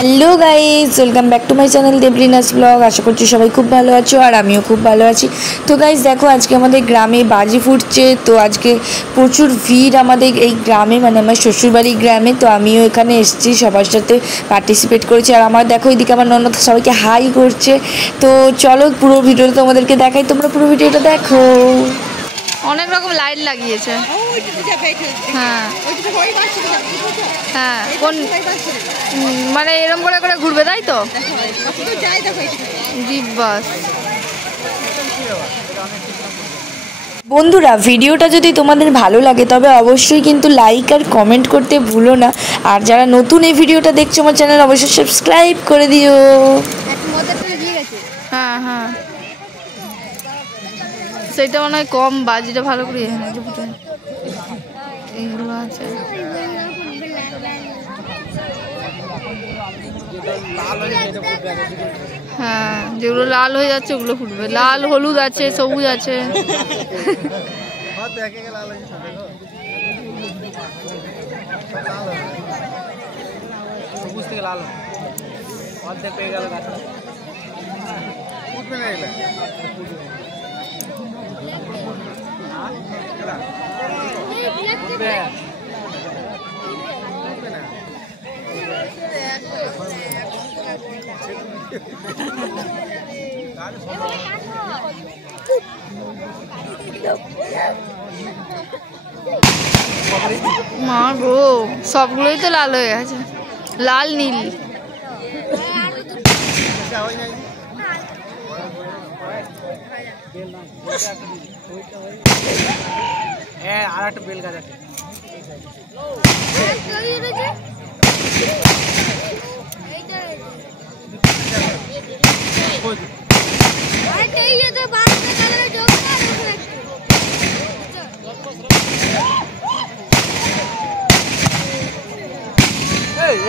Hello guys, welcome back to my channel Deblina's blog. আশা করছি সবাই খুব ভালো আছো আর আমিও খুব ভালো আছি। তো গাইজ দেখো, আজকে আমাদের গ্রামে বাজি ফুটছে। তো আজকে প্রচুর ভিড় আমাদের এই গ্রামে, মানে আমার শ্বশুরবাড়ির গ্রামে। তো আমিও এখানে এসেছি, সবার সাথে পার্টিসিপেট করেছি। আর আমার দেখো এইদিকে আমার ননদ সবাইকে হাই করছে। তো চলো পুরো ভিডিওটা তোমাদেরকে দেখাই, তোমরা পুরো ভিডিওটা দেখো। অনেক রকম লাইট লাগিয়েছে। হ্যাঁ হ্যাঁ, কোন মানে এরকম করে করে ঘুরবে, তাই তো? বাস। বন্ধুরা, ভিডিওটা যদি তোমাদের ভালো লাগে তবে অবশ্যই কিন্তু লাইক আর কমেন্ট করতে ভুলো না। আর যারা নতুন এই ভিডিওটা দেখছো আমার চ্যানেল, অবশ্যই সাবস্ক্রাইব করে দিও। হ্যাঁ হ্যাঁ, সেইটা মনে হয় কম, বাজিটা ভালো করে এইগুলো আছে। হ্যাঁ, যেগুলো লাল হয়ে যাচ্ছে ওগুলো ফুটবে। লাল, হলুদ আছে, সবুজ আছে। সবুজ থেকে লাল অর্ধেক পেয়ে গেল গাছটা। মা গো, সবগুলোই তো লাল হয়ে গেছে, লাল নীল। হ্যাঁ, আর একটা বেল গাছ আছে।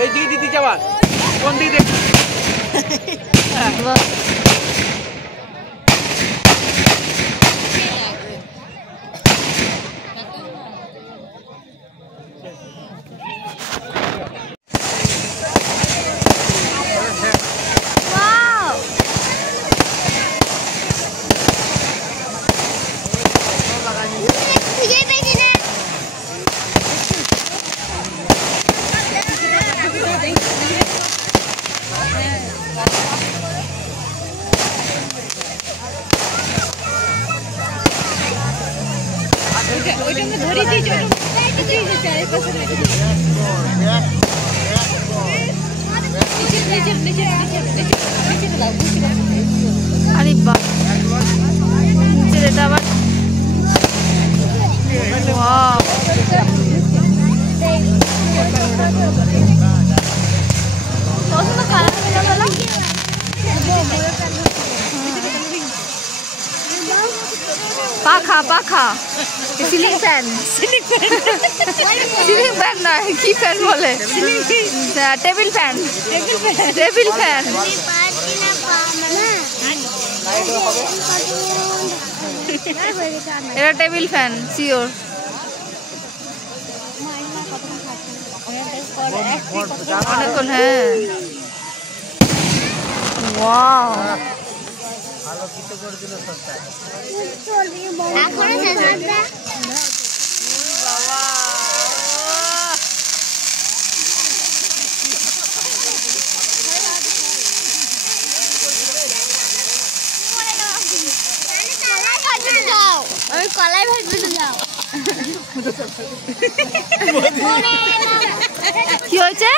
এই দিকে দিতে যাবা, কোন দিকে? আরে বাহ, নিচের এটা আবার পাখা পাখা, সিলিং ফ্যান। সিলিং ফ্যান নয়, কি ফ্যান বলে? Table fan. Table fan. এটা টেবিল ফ্যান শিওর। অনেকক্ষণ। হ্যাঁ, ওয়াও, আলোকিত করে দিল সস্তায়। কলাই ভাজতে যাও। কি হয়েছে?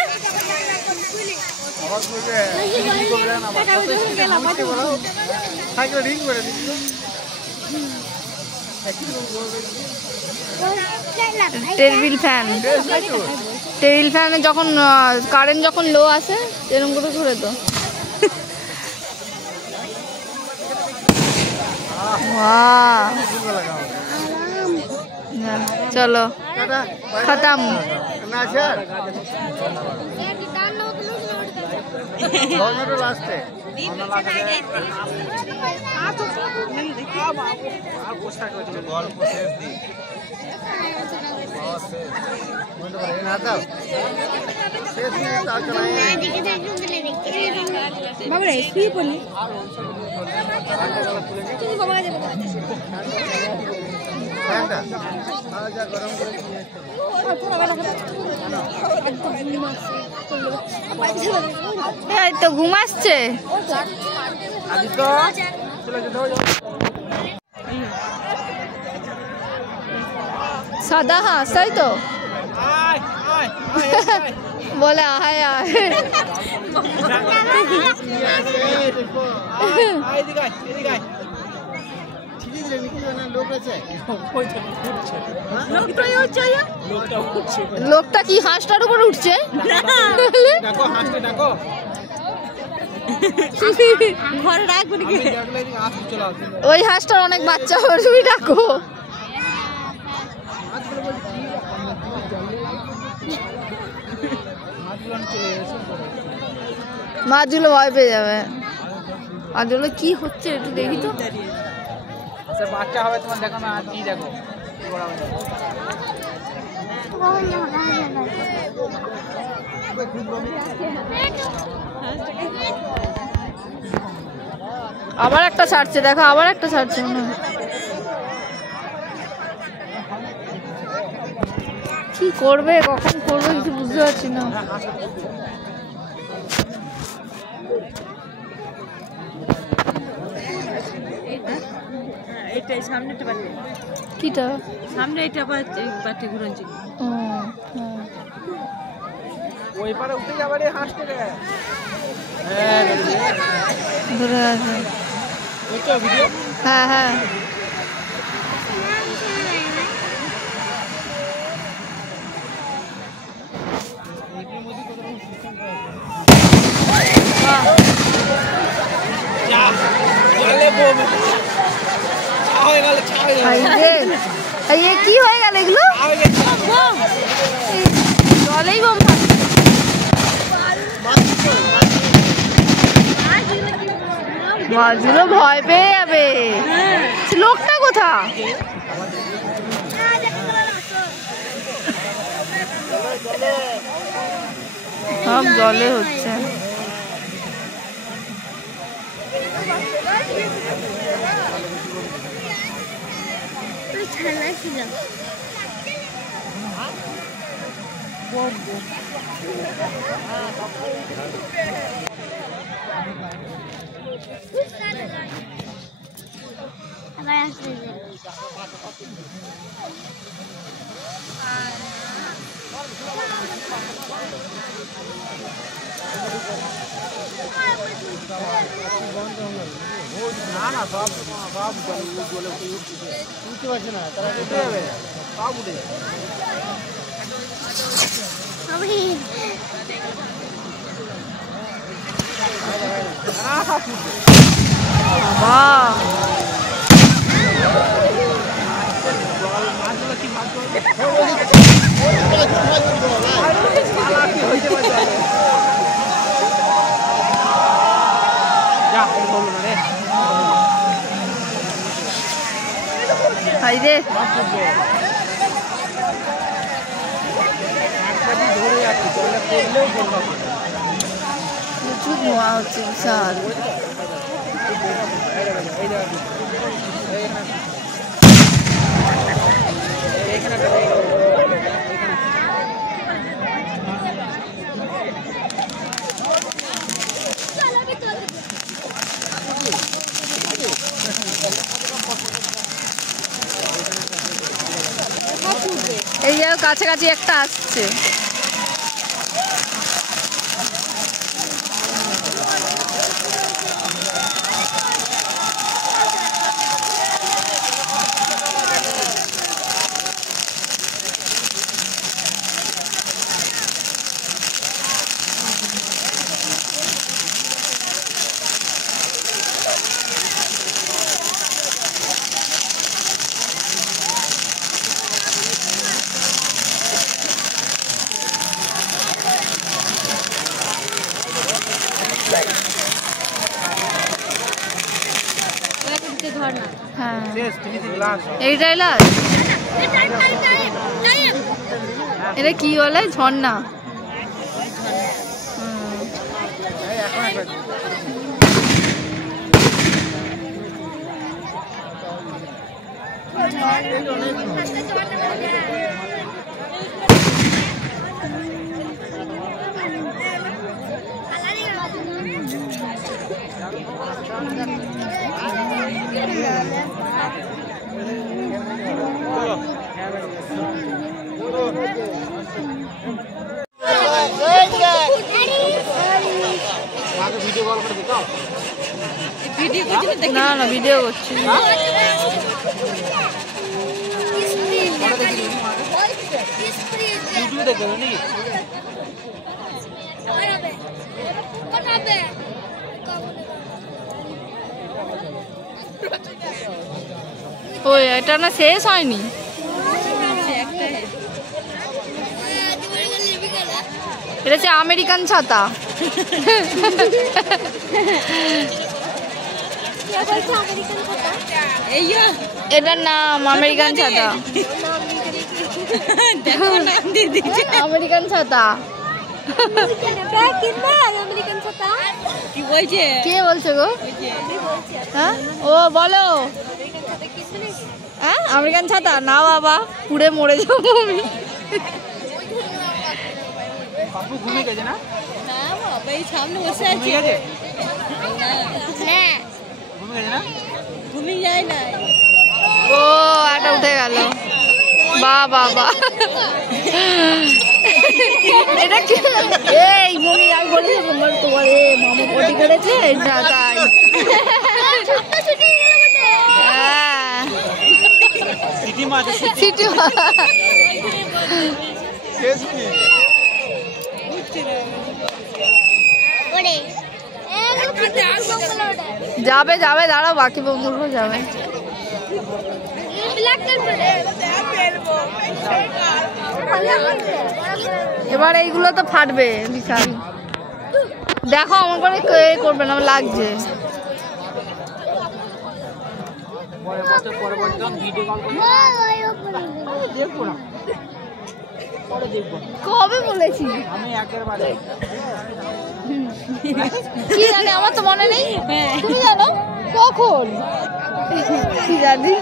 Table fan. টেবিল ফ্যানে যখন কারেন্ট যখন লো আসে এরকম করে ঘুরে তো। চলো খতম। গল্প শেষ দিই। বাবা রে শুয়ে পড়লি তুমি বাবা যাবে এই তো ঘুম আসছে। সাদা হাঁস তাই তো বলে আয় আয় লোকটা কি হাঁসটার উপর উঠছে? ওই হাঁসটার অনেক বাচ্চা হবে, তুমি ডাকো। মাছগুলো ভয় পেয়ে যাবে। মাছগুলো কি হচ্ছে একটু দেখি তো। বাচ্চা হবে তোমার, দেখো না কি দেখো আবার একটা ছাড়ছে, দেখো আবার একটা ছাড়ছে মনে হয়। কি করবে, কখন করবে কিছু বুঝতে পারছি না। এইটাই সামনেটা বাটে, কিটা সামনে এটা বাটে ঘুরঞ্জি। ওই পারে উঠে যাবে রে হাঁসটাকে। ধরে আছে। ওইটা ভিডিও। হ্যাঁ হ্যাঁ ये की হয়ে গেল এগুলো? জলেই বোম মাছগুলো ভয় পেয়ে যাবে। লোকটা কোথা? সব জলে হচ্ছে। না না সব সব জলে উঠতে পারছে না, তারা উঠে যাবে, সব উঠে যাবে। প্রচুর ধোঁয়া হচ্ছে বিশাল। এই যে কাছাকাছি একটা আসছে। এইটাই লাস্ট। এটা কি বলে? ঝর্ণা। না না ভিডিও করছি। ওই এটা না শেষ হয়নি। এটা হচ্ছে আমেরিকান ছাতা। এটার নাম আমেরিকান ছাতা। আমেরিকান ছাতা কে বলছে গো? হ্যাঁ ও বলো। হ্যাঁ আমেরিকান ছাতা না বাবা, পুড়ে মরে যাবো আমি। ঘুমিয়ে গেছে না? সামনে বসে আছে। ঘুমিয়ে যায় না। ও আটা উঠে গেল। বা বাবা এটা কি? এই মমি আমি বলি তোমার তোমার মামু পটি করেছে এটা তাই। সিটি মাছ সিটি যাবে যাবে, দাঁড়াও বাকি বন্ধুরা যাবে। এবার এইগুলো তো ফাটবে বিশাল। দেখো আমার করে করবে না, আমার লাগছে। কবে বলেছি আমি একেবারে কি জানি, আমার তো মনে নেই। তুমি জানো কখন? কি জানি।